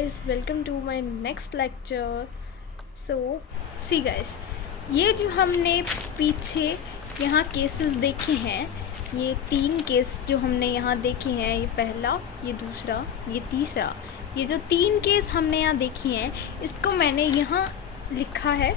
guys, welcome to my next lecture. So see guys, ये जो हमने पीछे यहाँ केसेस देखे हैं, ये 3 केस जो हमने यहाँ देखे हैं, ये पहला, ये दूसरा, ये तीसरा, ये जो 3 केस हमने यहाँ देखे हैं, इसको मैंने यहाँ लिखा है।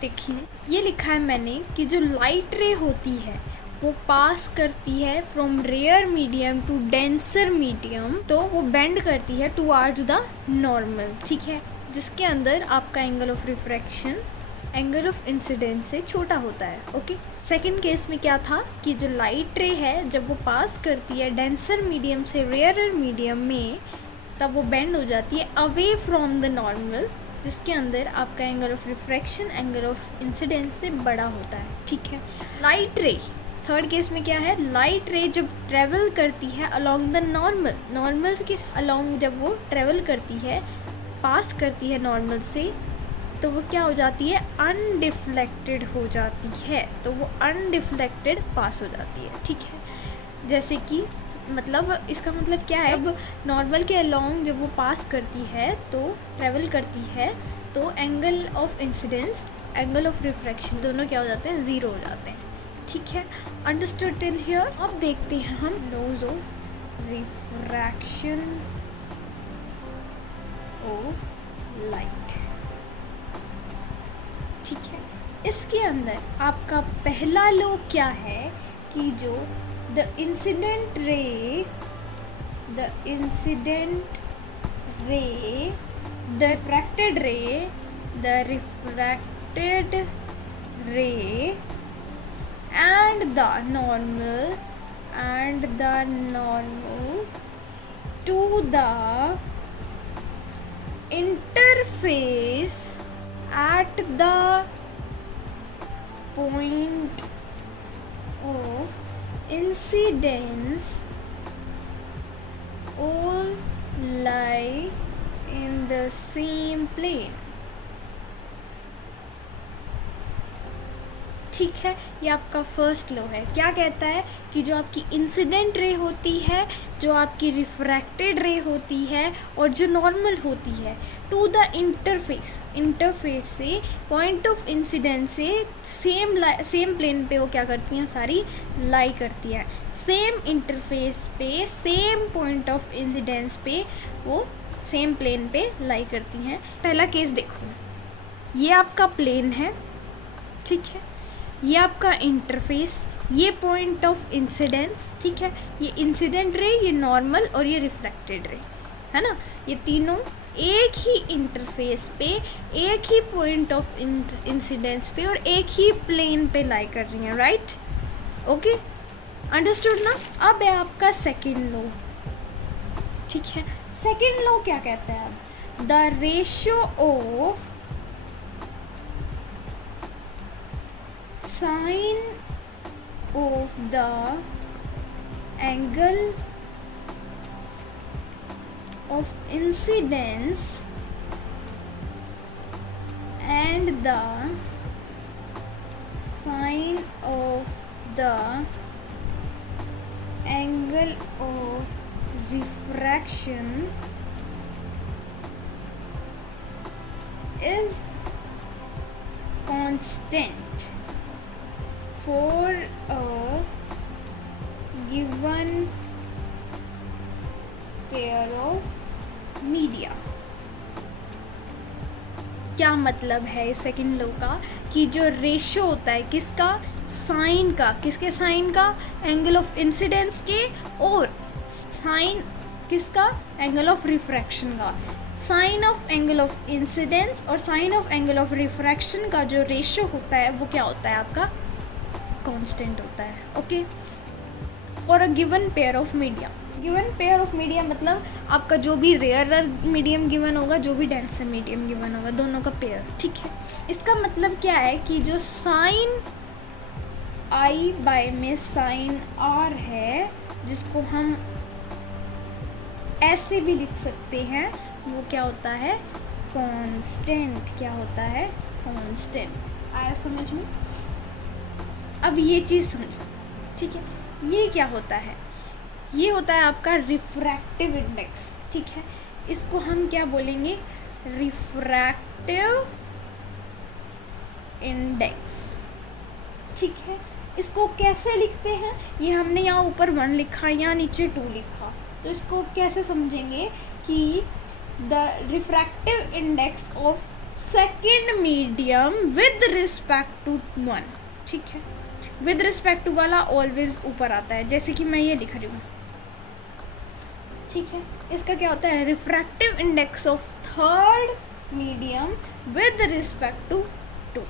देखिए ये लिखा है मैंने कि जो लाइट रे होती है वो पास करती है from rare medium to denser medium, तो वो बेंड करती है टुवर्ड्स द नॉर्मल, ठीक है, जिसके अंदर आपका angle of refraction angle of incidence से छोटा होता है। ओके, सेकंड केस में क्या था कि जो लाइट रे है जब वो पास करती है डेंसर मीडियम से रेयर मीडियम में, तब वो बेंड हो जाती है अवे फ्रॉम द नॉर्मल, जिसके अंदर आपका angle of refraction angle of incidence से बड़ा होता है, ठीक है। लाइट रे थर्ड केस में क्या है, लाइट रे जब ट्रेवल करती है अलोंग द नॉर्मल के अलोंग, जब वो ट्रेवल करती है, पास करती है नॉर्मल से, तो वो क्या हो जाती है, अनडिफ्लेक्टेड हो जाती है, तो वो अनडिफ्लेक्टेड पास हो जाती है, ठीक है। जैसे कि मतलब इसका मतलब क्या है, अब नॉर्मल के अलोंग जब वो पास करती है तो ट्रेवल करती है, तो angle of incidence angle of refraction दोनों क्या हो जाते हैं, ज़ीरो हो जाते हैं, ठीक है। Understood till here. अब देखते हैं हम laws of refraction of light, ठीक है। इसके अंदर आपका पहला लॉ क्या है कि जो the incident ray the refracted रे and the normal to the interface at the point of incidence all lie in the same plane, ठीक है। ये आपका फर्स्ट लॉ है। क्या कहता है कि जो आपकी इंसिडेंट रे होती है, जो आपकी रिफ्रैक्टेड रे होती है और जो नॉर्मल होती है, टू द इंटरफेस से पॉइंट ऑफ इंसिडेंस से सेम प्लेन पे वो क्या करती हैं, सारी लाई करती हैं। सेम इंटरफेस पे सेम पॉइंट ऑफ इंसिडेंस पे वो सेम प्लेन पे लाई करती हैं। पहला केस देखो, ये आपका प्लेन है, ठीक है, ये आपका इंटरफेस, ये पॉइंट ऑफ इंसिडेंस, ठीक है, ये इंसिडेंट रे, ये नॉर्मल और ये रिफ्लेक्टेड रे, है ना। ये तीनों एक ही इंटरफेस पे, एक ही पॉइंट ऑफ इंसिडेंस पे और एक ही प्लेन पे लाई कर रही हैं, राइट। ओके, अंडरस्टूड ना। अब है आपका सेकेंड लॉ, ठीक है। सेकेंड लॉ क्या कहता है, अब the ratio of sine of the angle of incidence and the sine of the angle of refraction is constant for a given pair of media। क्या मतलब है सेकंड लॉ का कि जो रेशियो होता है किसका, साइन का, किसके साइन का, एंगल ऑफ इंसिडेंस के, और साइन किसका, एंगल ऑफ रिफ्रैक्शन का। Sine of angle of incidence और sine of angle of refraction का जो रेशियो होता है वो क्या होता है, आपका कांस्टेंट होता है। Okay, for a given pair of medium. Given pair of medium मतलब आपका जो भी रेयर मीडियम गिवन होगा, जो भी डेंसर मीडियम गिवन होगा, दोनों का पेयर, ठीक है। इसका मतलब क्या है कि जो साइन आई बाय में साइन आर है, जिसको हम ऐसे भी लिख सकते हैं, वो क्या होता है, कांस्टेंट। क्या होता है, कांस्टेंट। आया समझ में। अब ये चीज़ समझो, ठीक है। ये क्या होता है, ये होता है आपका रिफ्रैक्टिव इंडेक्स, ठीक है। इसको हम क्या बोलेंगे, रिफ्रैक्टिव इंडेक्स। ठीक है, इसको कैसे लिखते हैं, ये हमने यहाँ ऊपर 1 लिखा, यहाँ नीचे 2 लिखा, तो इसको कैसे समझेंगे कि the refractive index of second medium with respect to 1। ठीक है, विद रिस्पेक्ट टू वाला ऑलवेज ऊपर आता है, जैसे कि मैं ये लिख रही हूँ। ठीक है, इसका क्या होता है, refractive index of third medium with respect to 2।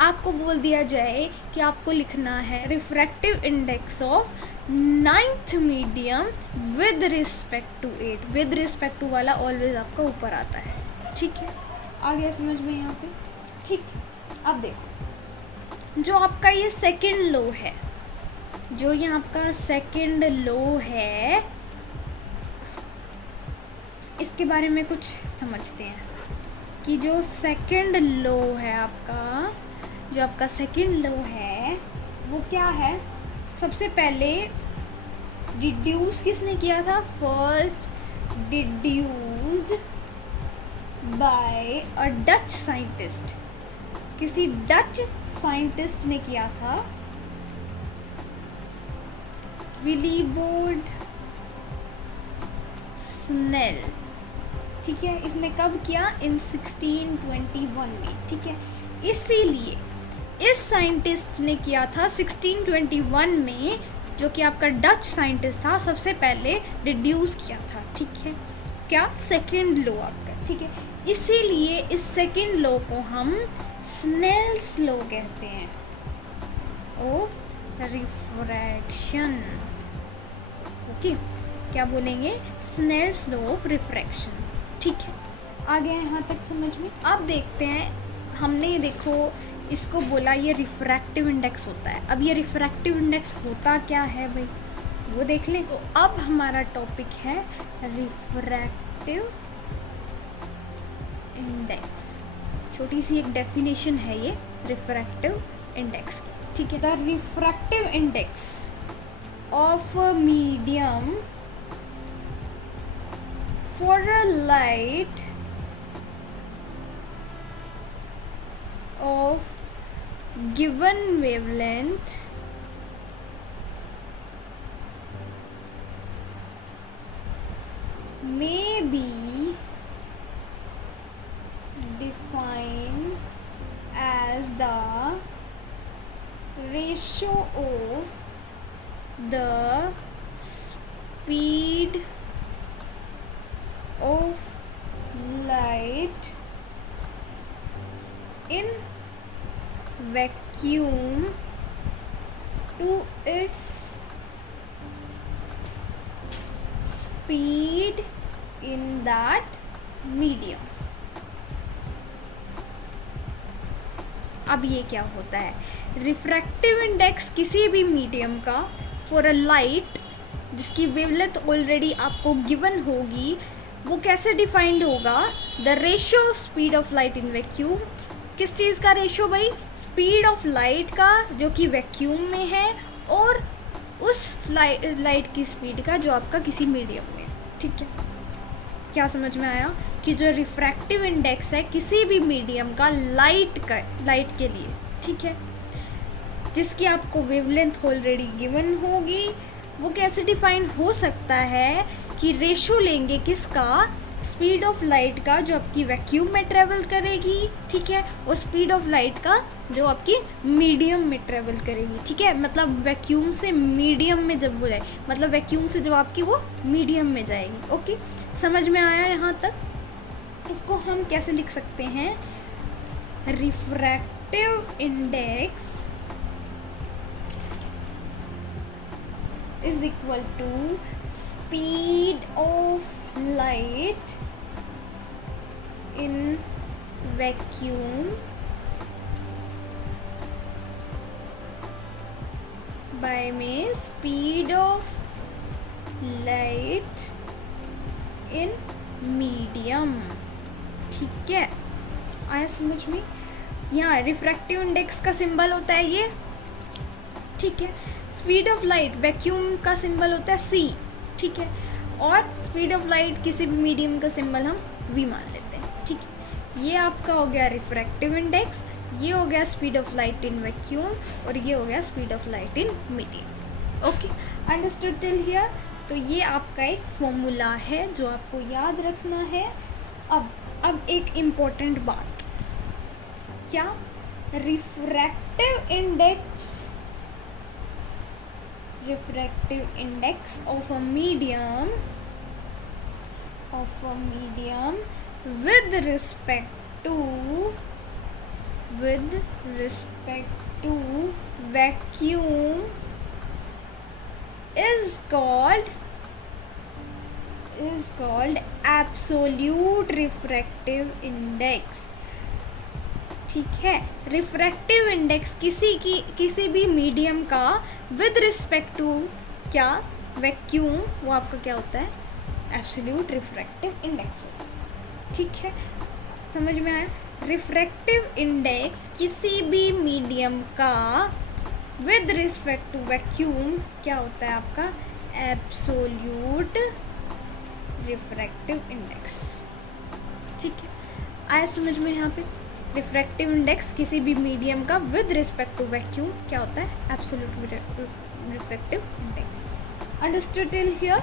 आपको बोल दिया जाए कि आपको लिखना है refractive index of 9th medium with respect to 8। With respect to वाला ऑलवेज आपका ऊपर आता है। ठीक है, आ गया समझ में यहाँ पे। ठीक, अब देखो जो आपका ये सेकंड लो है, जो ये आपका सेकंड लो है, इसके बारे में कुछ समझते हैं कि जो सेकंड लो है आपका, जो आपका सेकंड लो है वो क्या है। सबसे पहले डिड्यूस किसने किया था, first deduced by a Dutch scientist, किसी डच साइंटिस्ट ने किया था, विलीबोर्ड स्नेल। ठीक है, इसने कब किया, इन 1621 में। ठीक है, इसीलिए इस साइंटिस्ट ने किया था 1621 में, जो कि आपका डच साइंटिस्ट था, सबसे पहले डिड्यूस किया था। ठीक है, क्या, सेकेंड लो आपका। ठीक है, इसीलिए इस सेकेंड लो को हम स्नेल्स लो कहते हैं, ओ रिफ्रैक्शन। ओके, क्या बोलेंगे, स्नेल्स लॉ ऑफ रिफ्रैक्शन। ठीक है, आ गया यहाँ तक समझ में। अब देखते हैं, हमने देखो इसको बोला ये रिफ्रैक्टिव इंडेक्स होता है। अब ये रिफ्रैक्टिव इंडेक्स होता क्या है भाई, वो देख लें। तो अब हमारा टॉपिक है रिफ्रैक्टिव इंडेक्स। छोटी सी एक डेफिनेशन है ये रिफ्रैक्टिव इंडेक्स की। ठीक है, the refractive index of a medium for a light of given wavelength may be defined as the ratio of the speed of light in vacuum to its speed in that medium। अब ये क्या होता है, refractive index किसी भी medium का for a light जिसकी wavelength already आपको गिवन होगी, वो कैसे डिफाइंड होगा, the ratio of speed of light in vacuum. किस चीज़ का रेशियो भाई, स्पीड ऑफ लाइट का जो कि वैक्यूम में है, और उस लाइट की स्पीड का जो आपका किसी मीडियम में। ठीक है, क्या समझ में आया कि जो रिफ्रैक्टिव इंडेक्स है किसी भी मीडियम का लाइट के लिए, ठीक है, जिसकी आपको वेवलेंथ ऑलरेडी गिवन होगी, वो कैसे डिफाइन हो सकता है कि रेशो लेंगे किसका, स्पीड ऑफ लाइट का जो आपकी वैक्यूम में ट्रेवल करेगी। ठीक है, और स्पीड ऑफ लाइट का जो आपकी मीडियम में ट्रेवल करेगी। ठीक है, मतलब वैक्यूम से मीडियम में जब वो जाए, मतलब वैक्यूम से जो आपकी वो मीडियम में जाएगी। ओके, समझ में आया यहाँ तक। इसको हम कैसे लिख सकते हैं, refractive index is equal to speed of light in vacuum by में speed of light in medium। ठीक है, आया समझ में। यहाँ रिफ्रैक्टिव इंडेक्स का सिंबल होता है ये। ठीक है, स्पीड ऑफ लाइट वैक्यूम का सिंबल होता है C। ठीक है, और स्पीड ऑफ लाइट किसी भी मीडियम का सिंबल हम v मान लेते हैं, ठीक है। ये आपका हो गया रिफ्रैक्टिव इंडेक्स, ये हो गया speed of light in vacuum, और ये हो गया speed of light in medium. Okay, understood till here. तो ये आपका एक फॉर्मूला है जो आपको याद रखना है। अब एक इम्पोर्टेंट बात, क्या refractive index of a medium with respect to vacuum is called absolute refractive index, ठीक है। रिफ्रैक्टिव इंडेक्स किसी भी मीडियम का विद रिस्पेक्ट टू क्या, वैक्यूम, वो आपका क्या होता है, एब्सोल्यूट रिफ्रैक्टिव इंडेक्स होता है, ठीक है। समझ में आया? रिफ्रैक्टिव इंडेक्स किसी भी मीडियम का विद रिस्पेक्ट टू वैक्यूम क्या होता है आपका, एब्सोल्यूट रिफ्रैक्टिव इंडेक्स, ठीक है। आया समझ में? यहाँ पे रिफ्रैक्टिव इंडेक्स किसी भी मीडियम का विद रिस्पेक्ट टू वैक्यूम क्या होता है, absolute refractive index. Understood till here?